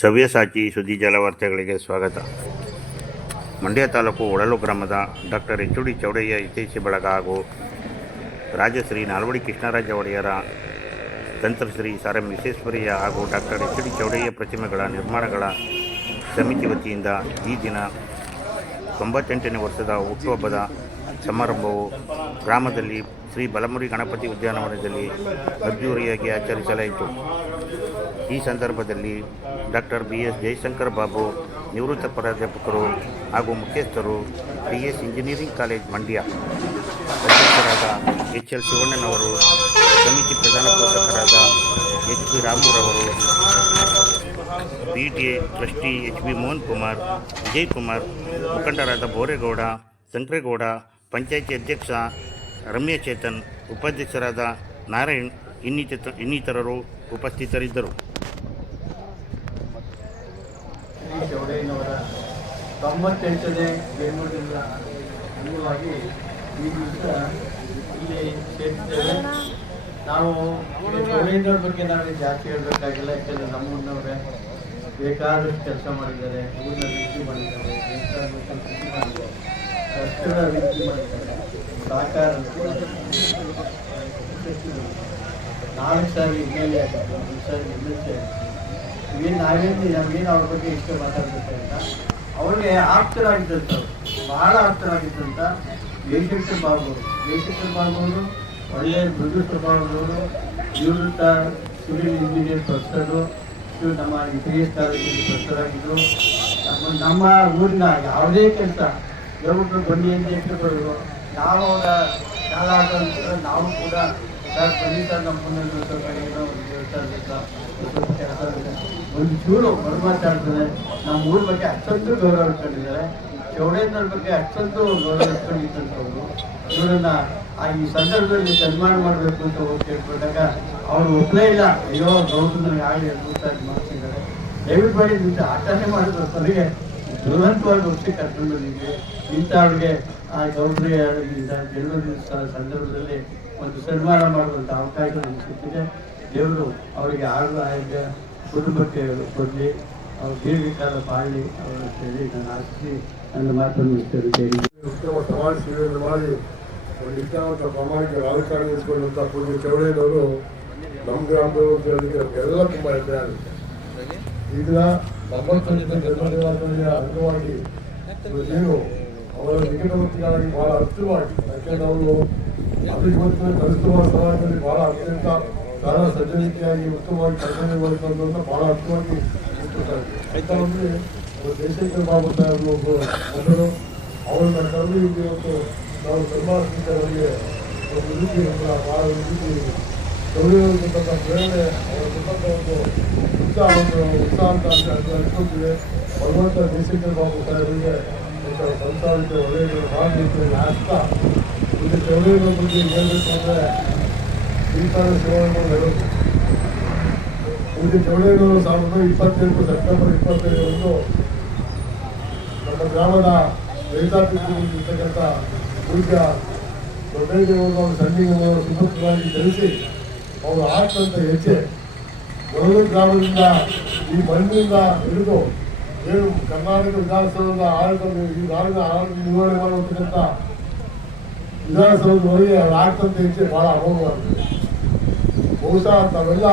ಸವ್ಯಸಾಚಿ ಸುದ್ದಿ ಜಲವಾರ್ತೆಗಳಿಗೆ ಸ್ವಾಗತ. ಮಂಡ್ಯ ತಾಲೂಕು ಒಳಲು ಗ್ರಾಮದ ಡಾಕ್ಟರ್ ಎಚ್ ಡಿ ಚೌಡಯ್ಯ ಹಿತೈಷಿ ಬಳಗ ಹಾಗೂ ರಾಜಶ್ರೀ ನಾಲ್ವಡಿ ಕೃಷ್ಣರಾಜ ಒಡೆಯರ ತಂತ್ರಶ್ರೀ ಸಾರ್ ಎಂ ವಿಶ್ವೇಶ್ವರಯ್ಯ ಹಾಗೂ ಡಾಕ್ಟರ್ ಎಚ್ ಡಿ ಚೌಡಯ್ಯ ಪ್ರತಿಮೆಗಳ ನಿರ್ಮಾಣಗಳ ಸಮಿತಿ ವತಿಯಿಂದ ಈ ದಿನ ತೊಂಬತ್ತೆಂಟನೇ ವರ್ಷದ ಹುಟ್ಟುಹಬ್ಬದ ಸಮಾರಂಭವು ಗ್ರಾಮದಲ್ಲಿ ಶ್ರೀ ಬಲಮುರಿ ಗಣಪತಿ ಉದ್ಯಾನವನದಲ್ಲಿ ಅದ್ದೂರಿಯಾಗಿ ಆಚರಿಸಲಾಯಿತು. ಈ ಸಂದರ್ಭದಲ್ಲಿ doctor B S Jayashankar Babu, ನಿವೃತ್ತ ಪ್ರಾಧ್ಯಾಪಕರು ಹಾಗೂ ಮುಖ್ಯಸ್ಥರು B S engineering college Mandya, ಅಧ್ಯಕ್ಷರಾದ ಎಚ್ ಎಲ್ ಶಿವಣ್ಣನವರು, ಸಮಿತಿ ಪ್ರಧಾನ ಪೋಷಕರಾದ H P ರಾಮೂರವರು B T A trustee H B Mohan Kumar, Vijay Kumar, ಮುಖಂಡರಾದ ಬೋರೇಗೌಡ, ಸಂಕ್ರೇಗೌಡ, ಪಂಚಾಯಿತಿ ಅಧ್ಯಕ್ಷ ರಮ್ಯ ಚೇತನ್ ಉಪಾಧ್ಯಕ್ಷರಾದ ನಾರಾಯಣ್ ಇನ್ನಿತ ಇನ್ನಿತರರು ಉಪಸ್ಥಿತರಿದ್ದರು ಶ್ರೀ ಚೌಡಯ್ಯನವರ ತೊಂಬತ್ತೆಂಟನೇ ಬೆಂಗಳೂರಿನ ಅಂಗವಾಗಿ ಈ ದಿವಸ ಇಲ್ಲಿ ಸೇರಿದ್ದೇವೆ ನಾವು ರವೀಂದ್ರ ಬಗ್ಗೆ ನಾವು ಜಾಸ್ತಿ ಹೇಳಬೇಕಾಗಿಲ್ಲ, ಯಾಕಂದರೆ ನಮ್ಮನ್ನವರೇ ಬೇಕಾದಷ್ಟು ಕೆಲಸ ಮಾಡಿದ್ದಾರೆ ಊರಿನ ಅಭಿವೃದ್ಧಿ ಮಾಡಿದ್ದಾರೆ, ಬೇಕಾದಷ್ಟು ಮಾಡಿದ್ದಾರೆ. ರಸ್ತೆಗಳ ಅಭಿವೃದ್ಧಿ ಮಾಡಿದ್ದಾರೆ. ಸಹಕಾರ ನಾಲ್ಕು ಸಾರಿ ಎಂ ಎಲ್ ಎ ಆಗಿದ್ದು ಒಂದು ಸಾರಿ ಎಂ ಎಲ್ ಸಿ ಆಗಿದ್ದು. ಏನು ನಾವೇನು ನಮಗೇನು ಅವ್ರ ಬಗ್ಗೆ ಇಷ್ಟ ಮಾತಾಡ್ಬೇಕಂತ ಅವ್ರಿಗೆ ಆಪ್ತರಾಗಿದ್ದಂಥ ಬಹಳ ಆಪ್ತರಾಗಿದ್ದಂಥ ಜಯಶಂಕರ್ ಬಾಬು ಜಯಶಂಕರ್ ಬಾಬು ಅವರು ಒಳ್ಳೆಯ ಮೃದು ಸ್ವಭಾವದವರು ನಿವೃತ್ತ ಸಿವಿಲ್ ಇಂಜಿನಿಯರ್ ಪ್ರೊಫೆಸರು. ಇವರು ನಮ್ಮ ಇಂಜಿನಿಯರ್ ಕಾಲೇಜಿನಲ್ಲಿ ಪ್ರೊಫೆಸರಾಗಿದ್ದರು. ನಮ್ಮ ನಮ್ಮ ಊರಿನ ಯಾವುದೇ ಕೆಲಸ ಗೌಡ್ರು ಬನ್ನಿ ಅಂತ ಇಟ್ಟುಕೊಳ್ಳೋರು ಯಾವ ಶಾಲಾ ಆಡಳಿತ ನಾವು ಕೂಡ ಸರ್ ಬನ್ನಿ ಸರ್ ನಮ್ಮ ಮುಂದೆ ಒಂದು ಚೂರು ಮಾತಾಡ್ತಾರೆ ನಮ್ಮ ಊರ ಬಗ್ಗೆ ಅಷ್ಟೊಂದು ಗೌರವ ಇಟ್ಕೊಂಡಿದ್ದಾರೆ. ಚೌಡೇಂದ್ರ ಬಗ್ಗೆ ಅಷ್ಟೊಂದು ಗೌರವ ಇಟ್ಕೊಂಡಿದ್ದಂಥವ್ರು. ಇವರನ್ನ ಆ ಈ ಸಂದರ್ಭದಲ್ಲಿ ಸನ್ಮಾನ ಮಾಡಬೇಕು ಅಂತ ಹೋಗಿ ಕೇಳ್ಕೊಂಡಾಗ ಅವ್ರು ಒಪ್ಪಲೇ ಇಲ್ಲ. ಅಯ್ಯೋ ಗೌರವ ಆಗಲಿ ಅದ್ಭುತವಾಗಿ ಮಾಡ್ತಿದ್ದಾರೆ. ದಯವಿಟ್ಟು ಮಾಡಿ ನಿಂತ ಆಟನೇ ಮಾಡಿದ್ರು. ಸರಿಗೆ ದುರಂತವಾಗಿ ಒಪ್ಪಿಸಿ ಕರ್ಕೊಂಡು ಬಂದಿದ್ವಿ. ಇಂಥ ಅವ್ರಿಗೆ ಆ ಗೌಡ್ರಿಗೆ ಜನ್ಮದಿನ ಸಂದರ್ಭದಲ್ಲಿ ಒಂದು ಸನ್ಮಾನ ಮಾಡುವಂಥ ಅವಕಾಶ ನಮ್ಗೆ ಸಿಕ್ಕಿದೆ. ದೇವರು ಅವರಿಗೆ ಆಳು ಆಯ್ದ ಕುಟುಂಬಕ್ಕೆ ಕೊಡಲಿ, ಅವ್ರು ದೀರ್ಘಕಾಲ ಅವರ ಹೇಳಿ ನಾನು ಆಸ್ತಿ ನನ್ನ ಮಾತನ್ನು ಉತ್ತಮ ಸಮಾಜ ಸೇವೆಯನ್ನು ಮಾಡಿ, ಒಂದು ನಿಷ್ಠಾವಂತ ಪ್ರಾಮಾಣಿಕ ರಾಜಕಾರಣ ಇಸ್ಕೊಂಡಂಥ ಪೂಜ್ಯ ಚೌಡಯ್ಯನವರು ನಮ್ಮ ಎಲ್ಲ ತುಂಬ ಆಗುತ್ತೆ. ಈಗ ತೊಂಬತ್ತೊಂದನೇ ಜನ್ಮದಿನಾಚರಣೆಯ ಅಂಗವಾಗಿ ಏನು ಅವರ ನಿಕಟವರ್ತಿಗಳಾಗಿ ಬಹಳ ಹತ್ತಿರವಾಗಿ, ಯಾಕೆಂದ್ರೆ ಅವರು ಇವತ್ತಿನ ಕಲಿಸುವ ಸಮಾಜದಲ್ಲಿ ಬಹಳ ಅತ್ಯಂತ ಕಾರಣ ಸಜ್ಜನಿಕೆಯಾಗಿ ಉತ್ತಮವಾಗಿ ನಿರ್ವಹಿಸುವಂತ ಬಹಳ ಹತ್ತಿರವಾಗಿ ಇರ್ತಾರೆ ಯಾಕಂದ್ರೆ ಅವರು ಜಯಶಂಕರ್ ಬಾಬು ಸಾಹೇಬರು ಒಬ್ಬರು. ಮೊದಲು ಅವರನ್ನ ಕರೆದು ಇವತ್ತು ನಾವು ಸನ್ಮಾನಿಸಿದ್ದವರಿಗೆ ಒಂದು ರೀತಿ ಬಹಳ ರೀತಿ ಗೌರವಿರ್ತಕ್ಕಂಥ ಪ್ರೇರಣೆ ಅವರ ಒಂದು ಉತ್ಸಾಹ ಉತ್ಸಾಹ ಅಂತ ಅನ್ಕೊಂತೀವಿ ಭಗವಂತ ಜಯಶಂಕರ್ ಬಾಬು ಸಾಹೇಬರಿಗೆ ಸಂಸಾರಕ್ಕೆ ಒಳ್ಳೆಯ ಮಾಡಬೇಕು ಆಗ್ತಾ ಒಂದು ಚೌಡಯ್ಯನ ಬಗ್ಗೆ ಹೇಳಬೇಕು ಅಂದರೆ ಶ್ರೀಕಾಂತ ಶಿವಣ್ಣ ಹೇಳೋದು. ಒಂದು ಚೌಡಯ್ಯನವರು ಸಾವಿರದ ಇಪ್ಪತ್ತೆಂಟು ಸೆಪ್ಟೆಂಬರ್ ಇಪ್ಪತ್ತೈದರಂದು ನಮ್ಮ ಗ್ರಾಮದ ರೈತಾಪಿರ್ತಕ್ಕಂಥ ಪೂಜ್ಯ ದೊಡ್ಡದೇವರು ಸಂಡಿಗವರು ಸುಭದ್ರವಾಗಿ ಧರಿಸಿ ಅವರು ಹಾಕಿದಂಥ ಹೆಜ್ಜೆ ಒಂದು ಗ್ರಾಮದಿಂದ ಈ ಮಣ್ಣಿನಿಂದ ಹಿಡಿದು ಏನು ಕರ್ನಾಟಕ ವಿಧಾನಸೌಧದ ಆಡಳಿತ ಈ ನಾಡಿನ ಆಡಳಿತ ನಿರ್ವಹಣೆ ಮಾಡುವಂತಕ್ಕಂಥ ವಿಧಾನಸೌಧದವರೆಗೆ ಅವ್ರು ಆಗ್ತಂತ ಹೆಚ್ಚೆ ಬಹಳ ಅಮೋಘವಾಗ್ತದೆ ಬಹುಶಃ ತಾವೆಲ್ಲ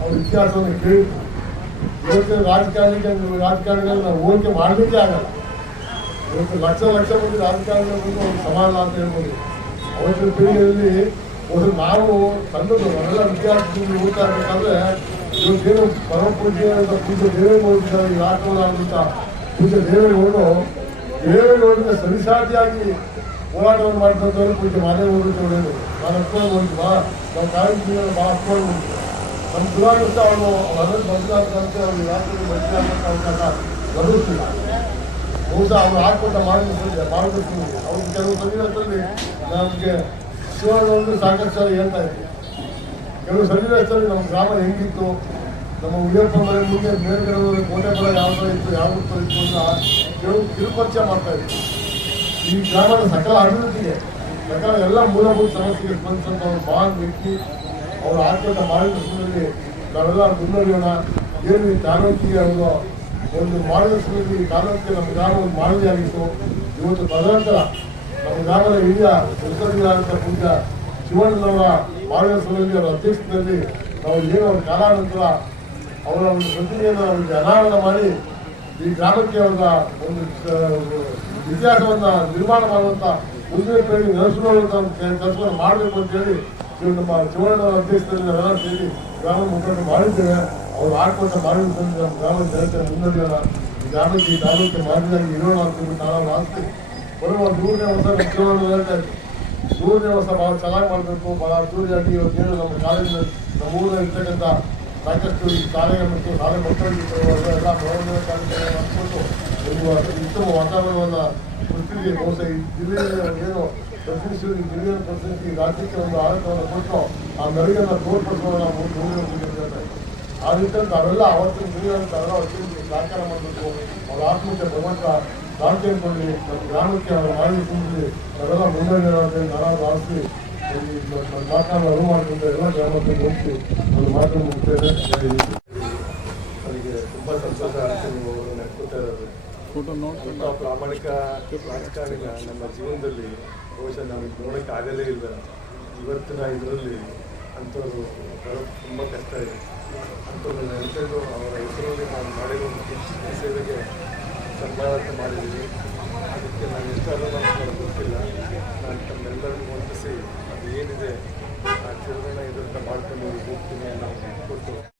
ಅವ್ರ ಇತಿಹಾಸವನ್ನು ಕೇಳಿದ್ರು ಇವತ್ತಿನ ರಾಜಕಾರಣಿಗೆ ರಾಜಕಾರಣಿಗಳನ್ನ ಹೋಲಿಕೆ ಮಾಡಲಿಕ್ಕೆ ಆಗಲ್ಲ. ಇವತ್ತು ಲಕ್ಷ ಲಕ್ಷ ಮಂದಿ ರಾಜಕಾರಣಿಗಳ ಸಮಾನ ಅಂತ ಹೇಳ್ಬೋದು. ಅವತ್ತಿನ ಪೀಳಿಗೆಯಲ್ಲಿ ಒಂದು ನಾವು ತಂದದ್ದು ಅವರೆಲ್ಲ ವಿದ್ಯಾರ್ಥಿಗಳು ಓದ್ತಾ ಇರ್ಬೇಕಾದ್ರೆ ಇವತ್ತೇನು ದೇವರು ಪೂಜೆ ಅಂತ ಪೂಜೆ ದೇವೇಗೌಡ ಈ ರಾಷ್ಟ್ರವಾದಂಥ ಪೂಜೆ ದೇವೇಗೌಡರು ದೇವೇಗೌಡರಿಗೆ ಸರಿಸಾಟಿಯಾಗಿ ಹೋರಾಟವನ್ನು ಮಾಡಿದಂಥವ್ರು ಪೂಜೆ ಮಾದೇಗೌಡರು ಚೌಡೇರು ನಾನು ಹತ್ಕೊಂಡು ಬಂತು ಬಾ. ನಾವು ಕಾಲೇಜಿನ ಬಾ ಹತ್ಕೊಂಡು ಬಂತು ನಮ್ಮ ಸುಧಾರಿತ ಅವನು ಅದನ್ನು ಬದಲಾದಂತೆ ಅವ್ರಿಗೆ ರಾಜ್ಯದಲ್ಲಿ ಬದಲಾದಂಥ ಅವಕಾಶ ಲಭಿಸ್ತಿಲ್ಲ ಬಹುಶಃ ಅವರು ಹಾಕೊಟ್ಟ ಮಾರ್ಗದರ್ಶನ ಮಾಡಬೇಕು ಅವ್ರು ಕೆಲವು ಸನ್ನಿವೇಶದಲ್ಲಿ ನಮಗೆ ಶಿವಣ್ಣವರು ಸಾಕಷ್ಟು ಹೇಳ್ತಾ ಇದ್ವಿ ಕೆಲವು ಸನ್ನಿವೇಶದಲ್ಲಿ ನಮ್ಮ ಗ್ರಾಮ ಹೆಂಗಿತ್ತು, ನಮ್ಮ ಉಯ್ಯಪ್ಪ ಮುಂದೆ ಮೇಲ್ಗಡೆ ಕೋಟೆ ಬಲ ಯಾವ ಥರ ಇತ್ತು, ಯಾವ ಥರ ಇತ್ತು ಅಂತ ಕೆಲವು ಕಿರುಪರಿಚಯ ಮಾಡ್ತಾ ಇದ್ವಿ ಈ ಗ್ರಾಮದ ಸಕಲ ಅಭಿವೃದ್ಧಿಗೆ, ಸಕಲ ಎಲ್ಲ ಮೂಲಭೂತ ಸಮಸ್ಯೆಗೆ ಸ್ಪಂದಿಸಿದಂಥ ಒಂದು ಮಹಾನ್ ವ್ಯಕ್ತಿ, ಅವರು ಆರ್ಥಿಕ ಮಾರ್ಗದರ್ಶನದಲ್ಲಿ ನಾವೆಲ್ಲ ಮುನ್ನಡೆಯೋಣ ಏನು ಈ ತಾಲೂಕಿಗೆ ಒಂದು ಒಂದು ಮಾರ್ಗದರ್ಶನದಲ್ಲಿ ಈ ತಾಲೂಕಿಗೆ ನಮ್ಮ ಗ್ರಾಮ ಒಂದು ಮಾದರಿಯಾಗಿತ್ತು. ಇವತ್ತು ತದನಂತರ ನಮ್ಮ ಗ್ರಾಮದ ಹಿರಿಯ ಮುಖಂಡರಾದಂಥ ಪೂಜ್ಯ ಶಿವಣ್ಣನವರ ಮಾರ್ಗದರ್ಶನದಲ್ಲಿ ಅವರ ಅಧ್ಯಕ್ಷತೆಯಲ್ಲಿ ನಾವು ಏನು ಒಂದು ಕಾಲಾನಂತರ ಅವರ ಒಂದು ಪ್ರತಿಮೆಯನ್ನು ಅವರಿಗೆ ಅನಾವರಣ ಮಾಡಿ ಈ ಗ್ರಾಮಕ್ಕೆ ಅವರ ಒಂದು ಇತಿಹಾಸವನ್ನು ನಿರ್ಮಾಣ ಮಾಡುವಂತ ಮುಂದಿನ ಪೀಳಿಗೆ ನೆಲೆಸಿರುವಂತ ಕೆಲಸವನ್ನು ಮಾಡಬೇಕು ಅಂತ ಹೇಳಿ ಇವರು ನಮ್ಮ ಶಿವಣ್ಣನವರ ಅಧ್ಯಕ್ಷತೆಯಲ್ಲಿ ನಾವೆಲ್ಲ ಸೇರಿ ಗ್ರಾಮ ಮುಖಂಡರು ಮಾಡಿದ್ದೇವೆ. ಅವ್ರು ಆಡ್ಕೊಂಡ ಮಾರ್ಗದರ್ಶನದಲ್ಲಿ ನಮ್ಮ ಗ್ರಾಮದ ಜನತೆ ಮುನ್ನಡೆಯೋಣ. ಈ ಗ್ರಾಮಕ್ಕೆ ಈ ತಾಲೂಕಿಗೆ ಮಾದರಿಯಾಗಿ ಇರೋಣ ಅಂತ ನಾವು ಆಸ್ತಿ ಬರುವ ನೂರನೇ ವರ್ಷ ಶಿವಣ್ಣ ಹೇಳ್ತಾ ವ್ಯವಸ್ಥೆ ಭಾಳ ಚೆನ್ನಾಗಿ ಮಾಡಬೇಕು ಭಾಳ ಅದ್ದೂರಿಯಾಗಿ ಇವತ್ತೇನು ನಮ್ಮ ಕಾಲೇಜಿನ ನಮ್ಮ ಊರಲ್ಲಿ ಇರ್ತಕ್ಕಂಥ ಸಾಕಷ್ಟು ಈ ಶಾಲೆಗೆ ಮತ್ತು ಶಾಲೆ ಮಕ್ಕಳಿಗೆ ಎಲ್ಲ ಮನೋರಂಜನೆ ಕಾರ್ಯಕ್ರಮ ಮಾಡಿಕೊಂಡು ಉತ್ತಮ ವಾತಾವರಣವನ್ನು ಸೃಷ್ಟಿಗೆ ಬಹುಶಃ ಈ ಜಿಲ್ಲೆಯ ಏನು ಪ್ರತಿನಿಧಿಸಿ ಈ ಜಿಲ್ಲೆಯ ಪ್ರತಿನಿಧಿಸಿ ರಾಜ್ಯಕ್ಕೆ ಒಂದು ಆರೋಗ್ಯವನ್ನು ಕೊಟ್ಟು ಆ ಮೆರುಗನ್ನು ತೋರ್ಪಡಿಸೋಣ ನಾವು ಮುಂದೆ ಹೋಗ್ತಿದ್ದೇವೆ ಆ ನಿಟ್ಟಿನಲ್ಲಿ ನಾವೆಲ್ಲ ಅವತ್ತಿನ ಜಿಲ್ಲೆಯನ್ನು ಎಲ್ಲ ಸಾಕಾರ ಮಾಡಬೇಕು. ಅವರ ಆತ್ಮಕ್ಕೆ ಭಗವಂತ ಶಾಂತಿ ಅನ್ಕೊಳ್ಳಿ ನಮ್ಮ ಗ್ರಾಮಕ್ಕೆ ಅವರ ಮಾಡಿ ತುಂಬಲಿ ನಾವೆಲ್ಲ ಮುನ್ನಡೆಯೋಣ ಅಂತ ಹೇಳಿ ನಾನು ಭಾವಿಸಿ ಈ ನನ್ನ ಮಾತನ್ನು ಅನುವು ಮಾಡಿಕೊಂಡು ಎಲ್ಲ ಗ್ರಾಮಕ್ಕೆ ಹೋಗಿ ಒಂದು ಮಾತನ್ನು ಮುಗಿಸ್ತೇನೆ ಅವರಿಗೆ. ತುಂಬ ಸಂತೋಷ ನಡ್ಕೊತಾ ಇರೋದು. ಅಂಥ ಪ್ರಾಮಾಣಿಕ ರಾಜಕಾರಣ ನಮ್ಮ ಜೀವನದಲ್ಲಿ ಬಹುಶಃ ನಾವು ನೋಡೋಕ್ಕೆ ಆಗಲೇ ಇಲ್ಲ. ಇವತ್ತಿನ ಇದರಲ್ಲಿ ಅಂಥವ್ರು ಬರೋದು ತುಂಬ ಕಷ್ಟ ಇದೆ. ಅಂಥವ್ರು ನೆನೆಸ್ಕೊಂಡು ಅವರ ಹೆಸರಲ್ಲಿ ನಾವು ಮಾಡಿರೋ ಸೇವೆಗೆ ಸನ್ಮಾನ ಮಾಡಿದ್ದೀವಿ ಅದಕ್ಕೆ ನಾನು ಎಷ್ಟಾದರೂ ನಮಸ್ಕಾರ ಗೊತ್ತಿಲ್ಲ ನಾನು ತಮ್ಮೆಲ್ಲರಿಗೂ ಹೊಂದಿಸಿ ಅದು ಏನಿದೆ ಆ ಚಿರಣ ಇದರಿಂದ ಮಾಡ್ಕೊಂಡು ಹೋಗ್ತೀನಿ ಅನ್ನೋ ಕೊಟ್ಟು